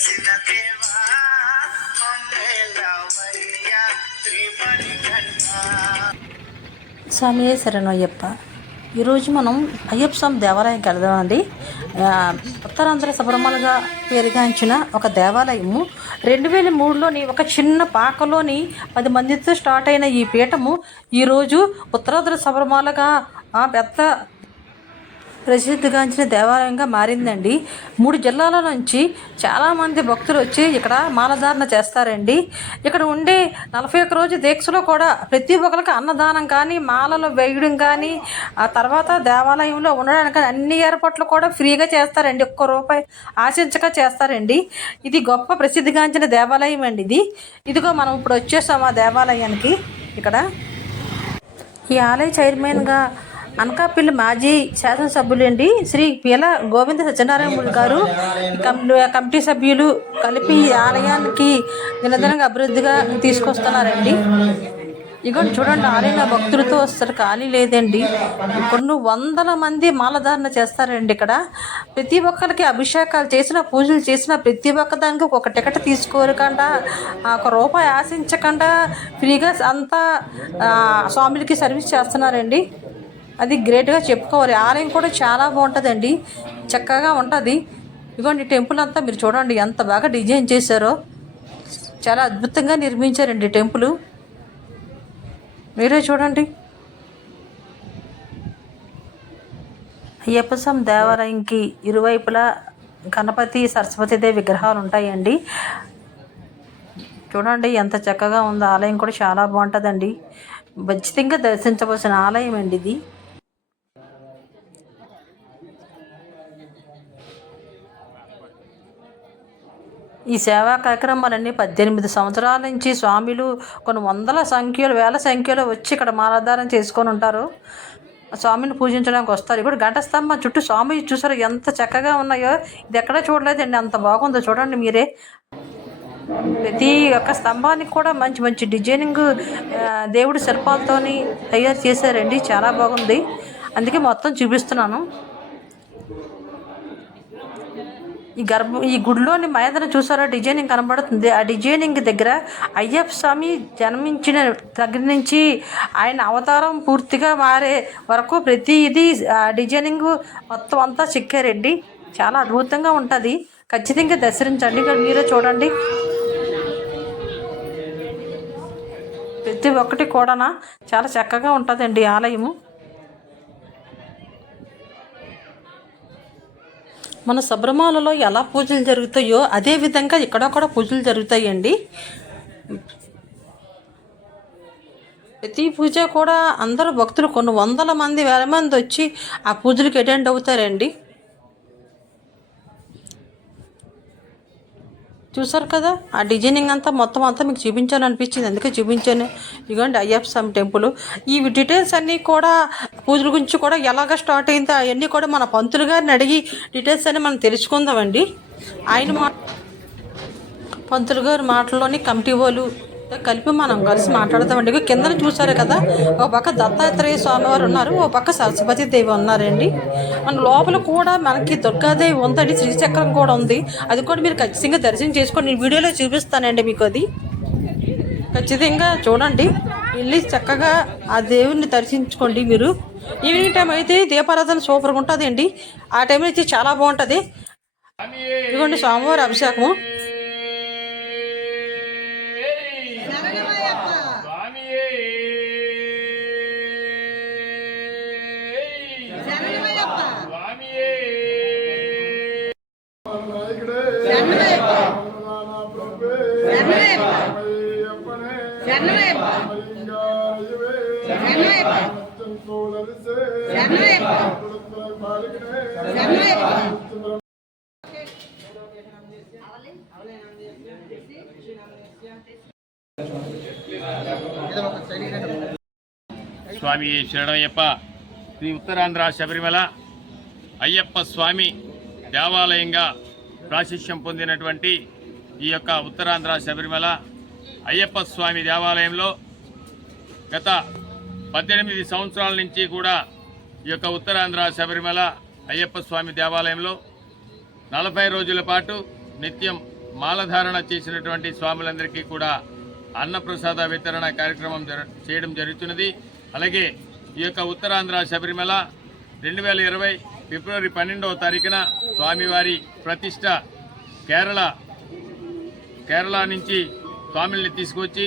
వెలసిన దేవా స్వామి శరణయ్యప్ప ఈరోజు మనం అయ్యప్ప స్వామి దేవాలయం కలదామండి ఉత్తరాంధ్ర శబరిమలగా పేరుగాంచిన ఒక దేవాలయము. రెండు వేల మూడులోని ఒక చిన్న పాకలోని పది మందితో స్టార్ట్ అయిన ఈ పీఠము ఈరోజు ఉత్తరాంధ్ర శబరిమలగా ఆ, పెద్ద ప్రసిద్ధిగాంచిన దేవాలయంగా మారిందండి. మూడు జిల్లాల నుంచి చాలామంది భక్తులు వచ్చి ఇక్కడ మాలధారణ చేస్తారండి. ఇక్కడ ఉండే నలభై ఒక్క రోజు దీక్షలో కూడా ప్రతి ఒక్కరికి అన్నదానం కానీ మాలలు వేయడం కానీ ఆ తర్వాత దేవాలయంలో ఉండడానికి అన్ని ఏర్పాట్లు కూడా ఫ్రీగా చేస్తారండి. ఒక్క రూపాయి ఆశించక చేస్తారండి. ఇది గొప్ప ప్రసిద్ధిగాంచిన దేవాలయం అండి ఇది. ఇదిగో మనం ఇప్పుడు వచ్చేసాం ఆ దేవాలయానికి. ఇక్కడ ఈ ఆలయ చైర్మన్గా అనకాపల్లి మాజీ శాసనసభ్యులండి శ్రీ పీల గోవింద సత్యనారాయణ గారు. కమిటీ సభ్యులు కలిపి ఆలయానికి నిరంతరంగా అభివృద్ధిగా తీసుకొస్తున్నారండి. ఇగోండి చూడండి ఆలయంలో భక్తులతో అసలు ఖాళీ లేదండి. కొన్ని వందల మంది మాలధారణ చేస్తారండి ఇక్కడ. ప్రతి ఒక్కరికి అభిషేకాలు చేసిన పూజలు చేసిన ప్రతి ఒక్క దానికి ఒక టికెట్ తీసుకోరకుండా ఒక రూపాయి ఆశించకుండా ఫ్రీగా అంతా స్వాములకి సర్వీస్ చేస్తున్నారండి. అది గ్రేట్గా చెప్పుకోవాలి. ఆలయం కూడా చాలా బాగుంటుందండి. చక్కగా ఉంటుంది. ఇవ్వండి టెంపుల్ అంతా మీరు చూడండి ఎంత బాగా డిజైన్ చేశారో. చాలా అద్భుతంగా నిర్మించారండి టెంపుల్ మీరే చూడండి. అయ్యప్ప స్వామి దేవాలయంకి ఇరువైపులా గణపతి సరస్వతిదేవి విగ్రహాలు ఉంటాయండి. చూడండి ఎంత చక్కగా ఉందో. ఆలయం కూడా చాలా బాగుంటుందండి. ఖచ్చితంగా దర్శించవలసిన ఆలయం అండి ఇది. ఈ సేవా కార్యక్రమాలన్నీ పద్దెనిమిది సంవత్సరాల నుంచి స్వామిలు కొన్ని వందల సంఖ్యలో వేల సంఖ్యలో వచ్చి ఇక్కడ మాలాధారం చేసుకొని ఉంటారు. స్వామిని పూజించడానికి వస్తారు. ఇప్పుడు గంట స్తంభం చుట్టూ స్వామి చూసారు ఎంత చక్కగా ఉన్నాయో. ఇది ఎక్కడ చూడలేదండి. అంత బాగుందో చూడండి మీరే. ప్రతి ఒక్క స్తంభానికి కూడా మంచి మంచి డిజైనింగ్ దేవుడి శిల్పాలతోని తయారు చేశారండి. చాలా బాగుంది. అందుకే మొత్తం చూపిస్తున్నాను. ఈ గర్భ ఈ గుడిలోని మహేంద్ర చూసారా? డిజైనింగ్ కనబడుతుంది. ఆ డిజైనింగ్ దగ్గర అయ్యప్ప స్వామి జన్మించిన దగ్గర నుంచి ఆయన అవతారం పూర్తిగా మారే వరకు ప్రతి ఇది ఆ డిజైనింగ్ మొత్తం అంతా చెక్కారండి. చాలా అద్భుతంగా ఉంటుంది. ఖచ్చితంగా దర్శించండి. ఇక్కడ మీరే చూడండి. ప్రతి ఒక్కటి కూడా చాలా చక్కగా ఉంటుందండి ఆలయము. మన శబరిమలలో ఎలా పూజలు జరుగుతాయో అదే విధంగా ఇక్కడ కూడా పూజలు జరుగుతాయండి. ప్రతి పూజ కూడా అందరూ భక్తులు కొన్ని వందల మంది వేల మంది వచ్చి ఆ పూజలకు అటెండ్ అవుతారండి. చూసారు కదా? ఆ డిజైనింగ్ అంతా మొత్తం అంతా మీకు చూపించాను అనిపించింది. అందుకే చూపించాను. ఇదిగోండి అయ్యప్ప స్వామి టెంపుల్. ఈ డీటెయిల్స్ అన్నీ కూడా పూజల గురించి కూడా ఎలాగ స్టార్ట్ అయిందో అవన్నీ కూడా మన పంతులు గారిని అడిగి డీటెయిల్స్ అన్ని మనం తెలుసుకుందామండి. ఆయన మా పంతులు గారి మాటల్లోని కమిటీ వాళ్ళు కలిపి మనం కలిసి మాట్లాడతామండి ఇక కిందన చూసారు కదా ఒక పక్క దత్తాత్రేయ స్వామివారు ఉన్నారు ఓ పక్క సరస్వతి దేవి ఉన్నారండి. మన లోపల కూడా మనకి దుర్గాదేవి ఉందండి శ్రీచక్రం కూడా ఉంది. అది కూడా మీరు ఖచ్చితంగా దర్శనం చేసుకోండి. నేను వీడియోలో చూపిస్తానండి మీకు అది. ఖచ్చితంగా చూడండి. వెళ్ళి చక్కగా ఆ దేవుణ్ణి దర్శించుకోండి మీరు. ఈవినింగ్ టైం అయితే దీపారాధన సూపర్గా ఉంటుందండి. ఆ టైంలో అయితే చాలా బాగుంటుంది. ఇదిగోండి స్వామివారి అభిషేకము. స్వామి శరణయ్యప్ప శ్రీ ఉత్తరాంధ్ర శబరిమల అయ్యప్ప స్వామి దేవాలయంగా ప్రాశిష్యం పొందినటువంటి ఈ యొక్క ఉత్తరాంధ్ర శబరిమల అయ్యప్ప స్వామి దేవాలయంలో గత పద్దెనిమిది సంవత్సరాల నుంచి కూడా ఈ యొక్క ఉత్తరాంధ్ర శబరిమల అయ్యప్ప స్వామి దేవాలయంలో నలభై రోజుల పాటు నిత్యం మాలధారణ చేసినటువంటి స్వాములందరికీ కూడా అన్నప్రసాద వితరణ కార్యక్రమం చేయడం జరుగుతున్నది. అలాగే ఈ యొక్క ఉత్తరాంధ్ర శబరిమల రెండు వేల ఇరవై ఫిబ్రవరి పన్నెండవ తారీఖున స్వామివారి ప్రతిష్ట కేరళ కేరళ నుంచి స్వామిల్ని తీసుకొచ్చి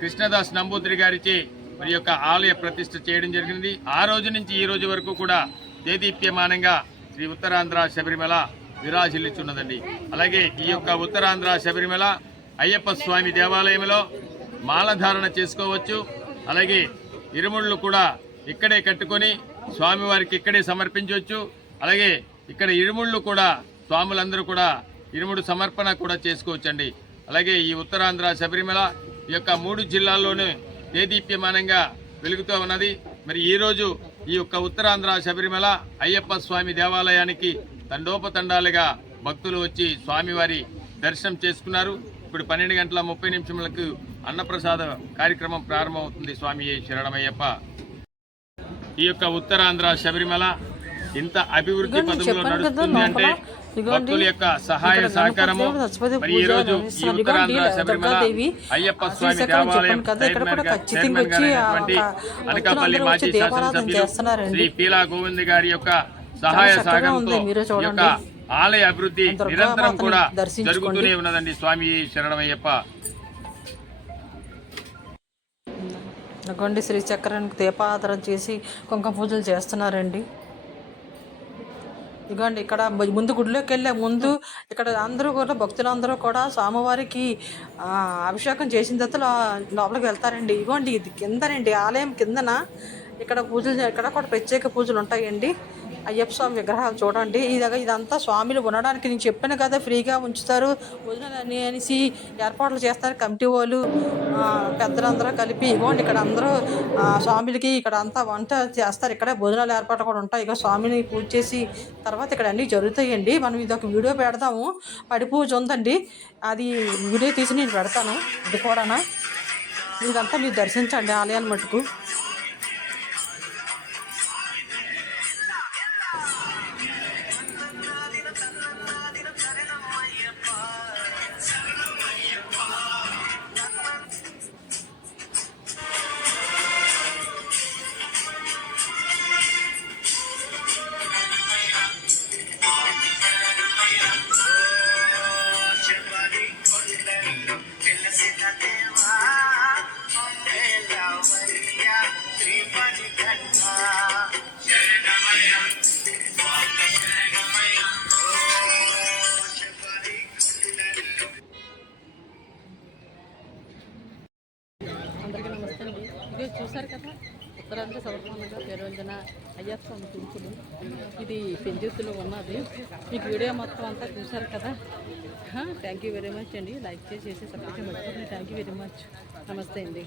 కృష్ణదాస్ నంబూద్రి గారిచే మరి యొక్క ఆలయ ప్రతిష్ఠ చేయడం జరిగింది. ఆ రోజు నుంచి ఈ రోజు వరకు కూడా దేదీప్యమానంగా శ్రీ ఉత్తరాంధ్ర శబరిమల విరాజిల్లుచున్నదండి. అలాగే ఈ యొక్క ఉత్తరాంధ్ర శబరిమల అయ్యప్ప స్వామి దేవాలయంలో మాలధారణ చేసుకోవచ్చు. అలాగే ఇరుముళ్ళు కూడా ఇక్కడే కట్టుకొని స్వామివారికి ఇక్కడే సమర్పించవచ్చు. అలాగే ఇక్కడ ఇరుముళ్ళు కూడా స్వాములందరూ కూడా ఇరుముడు సమర్పణ కూడా చేసుకోవచ్చండి. అలాగే ఈ ఉత్తరాంధ్ర శబరిమల ఈ యొక్క మూడు జిల్లాల్లోనే దేదీప్యమానంగా వెలుగుతూ ఉన్నది. మరి ఈ రోజు ఈ యొక్క ఉత్తరాంధ్ర శబరిమల అయ్యప్ప స్వామి దేవాలయానికి తండోపతండాలుగా భక్తులు వచ్చి స్వామివారి దర్శనం చేసుకున్నారు. ఇప్పుడు పన్నెండు గంటల ముప్పై నిమిషములకు అన్నప్రసాద కార్యక్రమం ప్రారంభమవుతుంది స్వామి శరణమయ్యప్ప. ఈ యొక్క ఉత్తరాంధ్ర శబరిమల ఇంత అభివృద్ధి పదంలో నడుస్తుంది. అంటే భక్తుల యొక్క సహాయ సహకారము మరి ఈ రోజు ఈ. ఉత్తరాంధ్ర శబరిమల అయ్యప్ప స్వామి దేవాలయం చైర్మన్ గారైనటువంటి అనకాపల్లి మాజీ శాసనసభ్యులు చేస్తున్నారండి. శ్రీ పీలా గోవింద్ గారి యొక్క సహాయ సహకారంతో. యొక్క ఆలయ అభివృద్ధి నిరంతరం కూడా. జరుగుతూనే ఉన్నదండి స్వామి శరణమయ్యప్ప ఇదిగోండి శ్రీచక్రానికి దీపారాధన చేసి కుంకుమ పూజలు చేస్తున్నారండి ఇదిగోండి ఇక్కడ ముందు గుడిలోకి వెళ్ళే ముందు ఇక్కడ అందరూ కూడా భక్తులందరూ కూడా స్వామివారికి అభిషేకం చేసిన తర్వాత లో- లోపలికి వెళ్తారండి. ఇదిగోండి ఇది కిందనండి ఆలయం కిందన. ఇక్కడ పూజలు ఇక్కడ కూడా ప్రత్యేక పూజలు ఉంటాయండి. అయ్యప్ప స్వామి విగ్రహాలు చూడండి. ఇదిగా ఇదంతా స్వామిలు ఉండడానికి నేను చెప్పాను కదా ఫ్రీగా ఉంచుతారు. భోజనాలు అనేసి ఏర్పాట్లు చేస్తారు. కమిటీ వాళ్ళు పెద్దలందరూ కలిపి ఇగోండి ఇక్కడ అందరూ స్వామిలకి ఇక్కడ అంతా వంట చేస్తారు. ఇక్కడ భోజనాలు ఏర్పాట్లు కూడా ఉంటాయి. ఇక స్వామిని పూజ చేసి తర్వాత ఇక్కడ అన్నీ జరుగుతాయండి. మనం ఇది ఒక వీడియో పెడదాము. పడి పూజ ఉందండి. అది వీడియో తీసి నేను పెడతాను. ఇది కూడానా? ఇదంతా మీరు దర్శించండి ఆలయాన్ని మటుకు. ఉత్తరాంధ్ర సమర్పణగా పేరొందిన అయ్యప్ప స్వామి ఇది పెంజూతులో ఉన్నది. మీకు వీడియో మొత్తం అంతా చూసారు కదా? థ్యాంక్ యూ వెరీ మచ్ అండి. లైక్ చేసి సబ్స్క్రైబ్ మర్చిపోతుంది థ్యాంక్ యూ వెరీ మచ్ నమస్తే అండి.